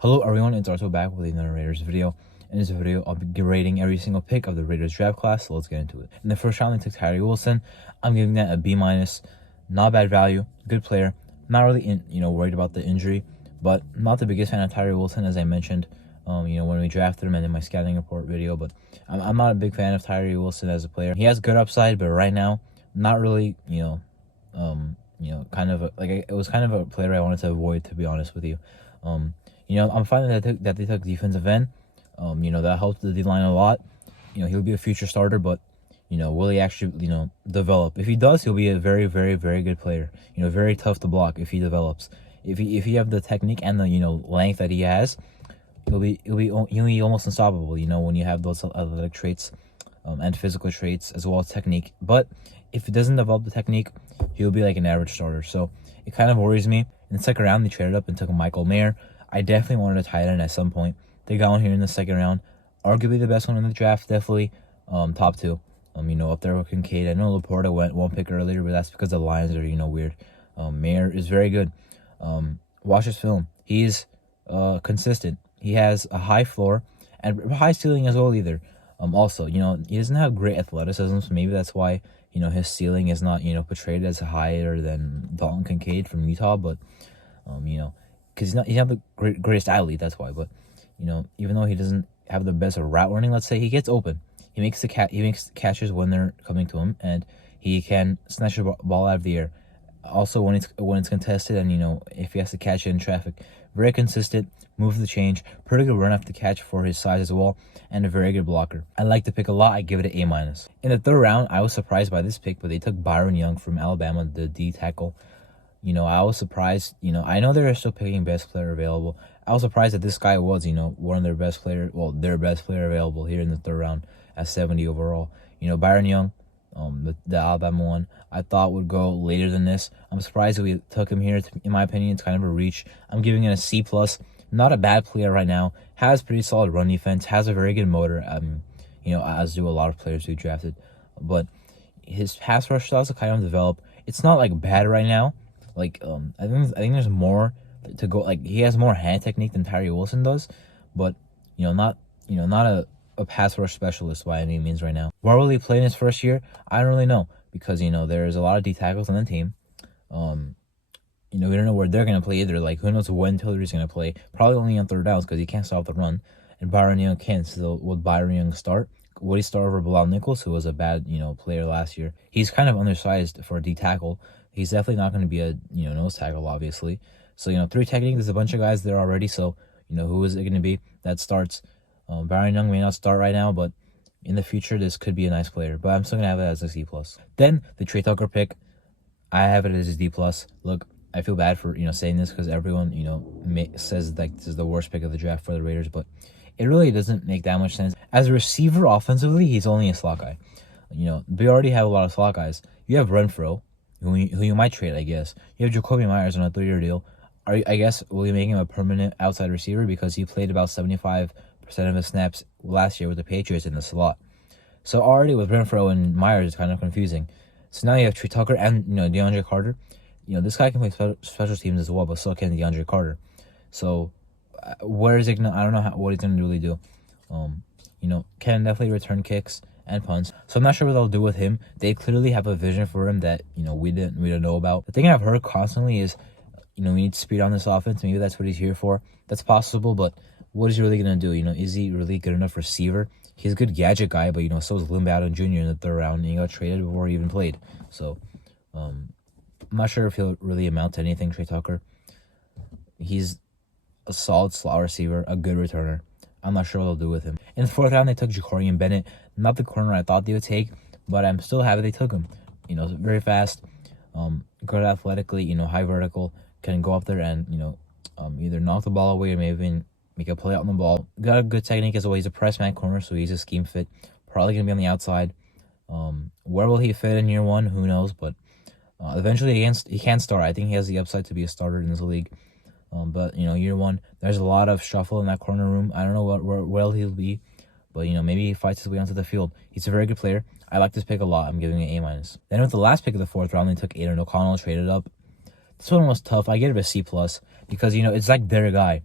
Hello everyone, it's Arto back with another Raiders video. In this video, I'll be grading every single pick of the Raiders draft class, so let's get into it. In the first round, they took Tyree Wilson. I'm giving that a B-. Not bad value, good player. Not really worried about the injury, but not the biggest fan of Tyree Wilson, as I mentioned, when we drafted him and in my scouting report video, but I'm not a big fan of Tyree Wilson as a player. He has good upside, but right now, not really, it was kind of a player I wanted to avoid, to be honest with you. I'm finding that they took defensive end. That helped the D-line a lot. He'll be a future starter, but, will he actually, develop? If he does, he'll be a very, very, very good player. Very tough to block if he develops. If you have the technique and the, length that he has, he'll be almost unstoppable, when you have those athletic traits, and physical traits as well as technique. But if he doesn't develop the technique, he'll be like an average starter. So it kind of worries me. In the second round, they traded up and took Michael Mayer. I definitely wanted a tight end at some point. They got one here in the second round. Arguably the best one in the draft, definitely top two. Up there with Kincaid. I know Laporta went one pick earlier, but that's because the Lions are, weird. Mayer is very good. Watch his film. He's consistent. He has a high floor and high ceiling as well either. Also, he doesn't have great athleticism, so maybe that's why, his ceiling is not, portrayed as higher than Dalton Kincaid from Utah, but, because he's not the greatest athlete, that's why. But, even though he doesn't have the best route running, let's say, he gets open. He makes catches when they're coming to him, and he can snatch the ball out of the air. Also, when it's contested, and if he has to catch it in traffic, very consistent, move the change, pretty good run after catch for his size as well, and a very good blocker. I like the pick a lot. I give it an A-. In the third round, I was surprised by this pick, but they took Byron Young from Alabama, the D tackle. I was surprised. I know they're still picking best player available. I was surprised that this guy was, one of their best player, their best player available here in the third round at 70 overall. Byron Young, the Alabama one, I thought would go later than this. I'm surprised that we took him here. In my opinion, it's kind of a reach. I'm giving it a C+. Not a bad player right now. Has pretty solid run defense. Has a very good motor. As do a lot of players who drafted. But his pass rush styles are kind of developed. It's not like bad right now. I think there's more to go. He has more hand technique than Tyree Wilson does, but not a pass rush specialist by any means right now. Where will he play in his first year? I don't really know, because there's a lot of D tackles on the team. We don't know where they're gonna play either. Who knows when Tillery's gonna play? Probably only on third downs because he can't stop the run, and Byron Young can't. So would Byron Young start? Would he start over Bilal Nichols, who was a bad player last year? He's kind of undersized for a D tackle. He's definitely not going to be a nose tackle, obviously. So 3 technique. There's a bunch of guys there already. So who is it going to be that starts? Byron Young may not start right now, but in the future this could be a nice player. But I'm still gonna have it as a C+. Then the Trey Tucker pick, I have it as a D+. Look, I feel bad for saying this because everyone says this is the worst pick of the draft for the Raiders, but it really doesn't make that much sense. As a receiver offensively, he's only a slot guy. They already have a lot of slot guys. You have Renfro, who you might trade, I guess. You have Jacoby Myers on a 3-year deal. I guess, will you make him a permanent outside receiver because he played about 75% of his snaps last year with the Patriots in the slot? So already with Renfro and Myers, it's kind of confusing. So now you have Trey Tucker and DeAndre Carter. This guy can play special teams as well, but so can DeAndre Carter. So where is it gonna? I don't know what he's gonna really do. Can definitely return kicks and punts. So I'm not sure what they'll do with him. They clearly have a vision for him that we didn't know about. The thing I've heard constantly is we need speed on this offense. Maybe that's what he's here for. That's possible, but what is he really gonna do? Is he really good enough receiver? He's a good gadget guy, but so is Lynn Bowden Jr. in the third round, and he got traded before he even played. So I'm not sure if he'll really amount to anything. Trey Tucker, he's a solid slot receiver, a good returner. I'm not sure what they'll do with him. In the fourth round, they took Jacorian Bennett. Not the corner I thought they would take, but I'm still happy they took him. Very fast, good athletically, high vertical, can go up there and, either knock the ball away or maybe even make a play out on the ball. Got a good technique as well. He's a press man corner, so he's a scheme fit. Probably going to be on the outside. Where will he fit in year one? Who knows, but eventually he can start. I think he has the upside to be a starter in this league. But year one, there's a lot of shuffle in that corner room. I don't know where he'll be, but maybe he fights his way onto the field. He's a very good player. I like this pick a lot. I'm giving it A-. Then with the last pick of the fourth round, they took Aiden O'Connell, traded up. This one was tough. I gave it a C+ because it's like their guy.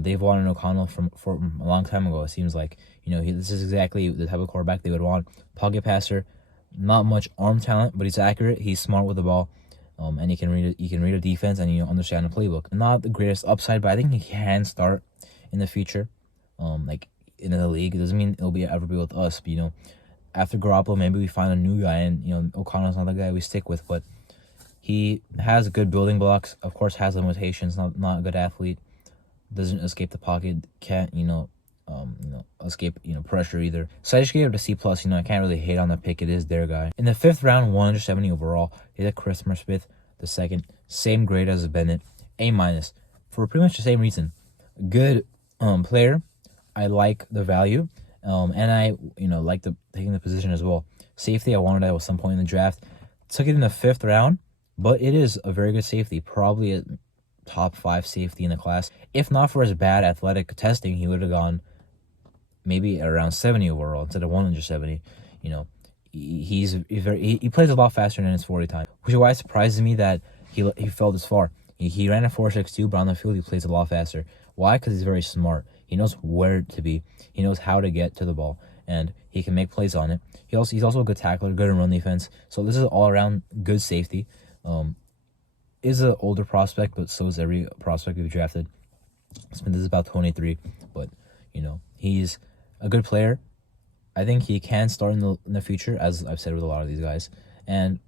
they've wanted O'Connell for a long time ago. It seems like this is exactly the type of quarterback they would want. Pocket passer, not much arm talent, but he's accurate. He's smart with the ball, and he can read a defense and understand the playbook. Not the greatest upside, but I think he can start in the future, like in the league. It doesn't mean it'll ever be with us, but after Garoppolo, maybe we find a new guy, and O'Connell's not the guy we stick with, but he has good building blocks. Of course, has limitations. Not a good athlete. Doesn't escape the pocket. Can't escape pressure either. So I just gave it a C plus. I can't really hate on the pick. It is their guy. In the 5th round, 170 overall, they had Christopher Smith the second, same grade as Bennett, A minus, for pretty much the same reason. Good player. I like the value. And I like taking the position as well. Safety, I wanted at some point in the draft. Took it in the 5th round, but it is a very good safety. Probably a top 5 safety in the class. If not for his bad athletic testing, he would have gone maybe around 70 overall instead of 170. He plays a lot faster than his 40 time, which is why it surprises me that he fell this far. He ran a 4.62, but on the field he plays a lot faster. Why? Because he's very smart. He knows where to be. He knows how to get to the ball, and he can make plays on it. He's also a good tackler, good in run defense. So this is all around good safety. Is an older prospect, but so is every prospect we've drafted. Smith is about 23, but he's a good player. I think he can start in the future, as I've said with a lot of these guys. And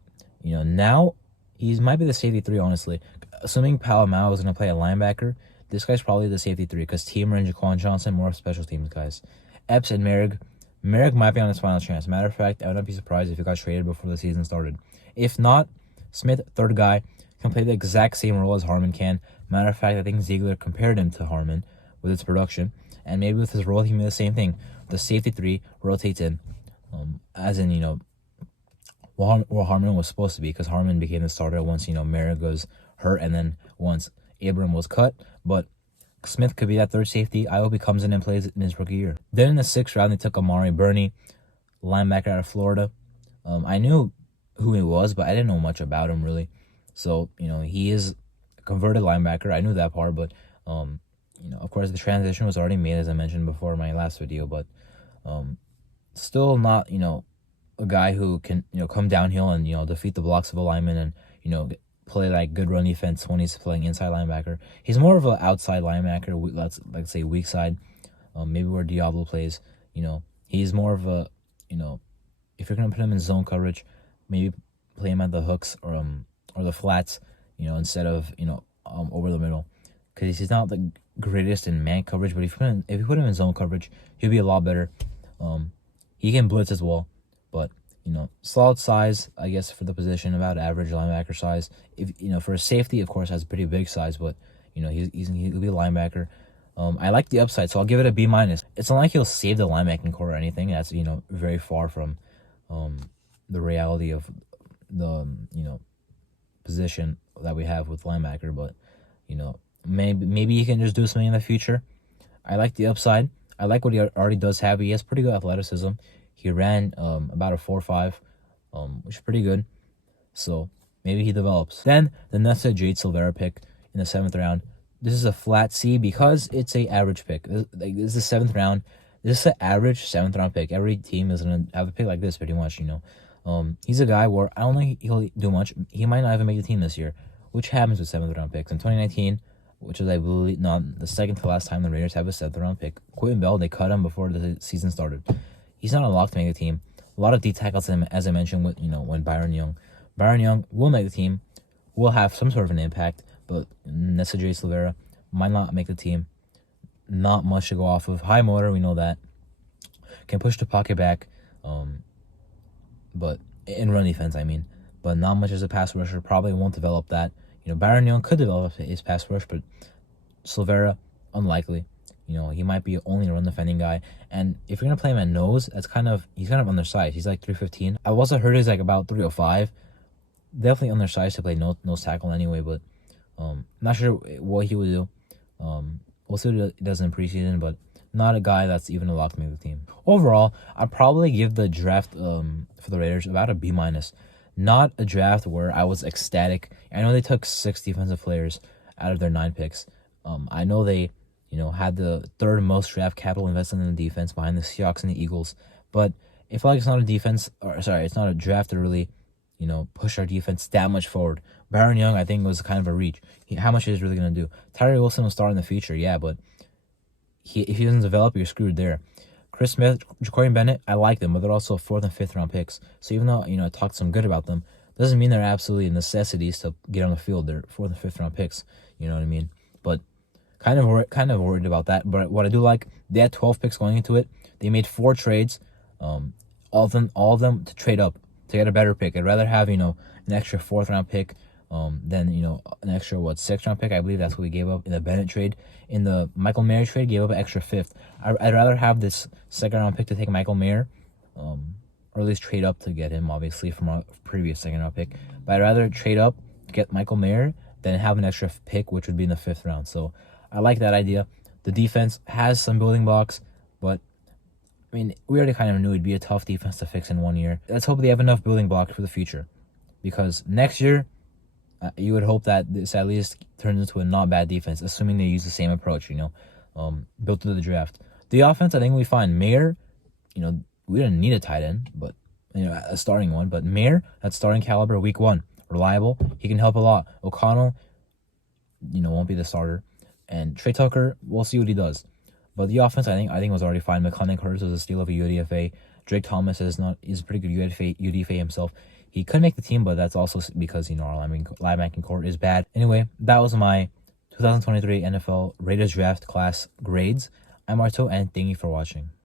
now he might be the safety 3, honestly. Assuming Palomao is going to play a linebacker, this guy's probably the safety 3 because Teamer and Jaquan Johnson more special teams guys. Epps and Merrick might be on his final chance. Matter of fact, I would not be surprised if he got traded before the season started. If not, Smith, 3rd guy, can play the exact same role as Harmon can. Matter of fact, I think Ziegler compared him to Harmon with his production, and maybe with his role he can do the same thing. The safety 3 rotates in, as in where Harmon was supposed to be, because Harmon became the starter once Merrick was hurt, and then once Abram was cut. But Smith could be that 3rd safety. I hope he comes in and plays in his rookie year. Then in the 6th round, they took Amari Burney, linebacker out of Florida. I knew who he was, but I didn't know much about him really. So he is a converted linebacker. I knew that part, but of course the transition was already made, as I mentioned before in my last video. But still not a guy who can come downhill and defeat the blocks of a lineman and play like good run defense when he's playing inside linebacker. He's more of an outside linebacker. Let's say weak side. Maybe where Diablo plays. He's more of a if you're gonna put him in zone coverage, maybe play him at the hooks or the flats, instead of over the middle, because he's not the greatest in man coverage. But if you put him in zone coverage, he'll be a lot better. He can blitz as well, but solid size, I guess, for the position, about average linebacker size. If for a safety, of course, has pretty big size, but he'll be a linebacker. I like the upside, so I'll give it a B minus. It's not like he'll save the linebacking core or anything. That's very far from the reality of the position that we have with linebacker. But maybe he can just do something in the future. I like the upside. I like what he already does have. He has pretty good athleticism. He ran about a 4.5, which is pretty good. So maybe he develops. Then the Nessa Jade Silvera pick in the 7th round. This is a flat C because it's a average pick. This is the 7th round. This is an average 7th round pick. Every team is gonna have a pick like this pretty much. He's a guy where I don't think he'll do much. He might not even make the team this year, which happens with 7th round picks. In 2019, which is, I believe, not the second to last time the Raiders have a 7th round pick. Quentin Bell, they cut him before the season started. He's not unlocked to make the team. A lot of D tackles, as I mentioned, with when Byron Young will make the team, will have some sort of an impact, but Nessa J. Silvera might not make the team. Not much to go off of. High motor, we know that. Can push the pocket back, but in run defense, I mean. But not much as a pass rusher. Probably won't develop that. Byron Young could develop his pass rush, but Silvera, unlikely. He might be only a run defending guy. And if you're gonna play him at nose, he's kind of undersized. He's like 315. I also heard he's like about 305. Definitely undersized to play nose tackle anyway, but not sure what he would do. We'll see what he does in preseason, but not a guy that's even a lock to make the team. Overall, I'd probably give the draft for the Raiders about a B minus. Not a draft where I was ecstatic. I know they took 6 defensive players out of their 9 picks. I know they had the third most draft capital invested in the defense behind the Seahawks and the Eagles. But I feel like it's not a defense, or sorry, it's not a draft to really, push our defense that much forward. Byron Young, I think, was kind of a reach. How much is he really going to do? Tyree Wilson will start in the future, yeah, but if he doesn't develop, you're screwed there. Chris Smith, Ja'Cory Bennett, I like them, but they're also 4th and 5th round picks. So even though, I talked some good about them, doesn't mean they're absolutely necessities to get on the field. They're 4th and 5th round picks. You know what I mean? But kind of worried about that. But what I do like, they had 12 picks going into it. They made 4 trades, all of them to trade up to get a better pick. I'd rather have an extra 4th round pick than an extra 6th round pick. I believe that's what we gave up in the Bennett trade. In the Michael Mayer trade, gave up an extra 5th. I'd rather have this 2nd round pick to take Michael Mayer, or at least trade up to get him, obviously, from our previous 2nd round pick. But I'd rather trade up to get Michael Mayer than have an extra pick, which would be in the 5th round. So I like that idea. The defense has some building blocks, but we already kind of knew it'd be a tough defense to fix in 1 year. Let's hope they have enough building blocks for the future, because next year, you would hope that this at least turns into a not bad defense, assuming they use the same approach, built through the draft. The offense, I think we find Mayer, we didn't need a tight end, but, a starting one. But Mayer, at starting caliber, week 1, reliable. He can help a lot. O'Connell, won't be the starter. And Trey Tucker, we'll see what he does. But the offense, I think was already fine. McConnell Hurts was a steal of a UDFA. Drake Thomas is a pretty good UDFA himself. He could make the team, but that's also because, our linebacking core is bad. Anyway, that was my 2023 NFL Raiders Draft Class grades. I'm Arto, and thank you for watching.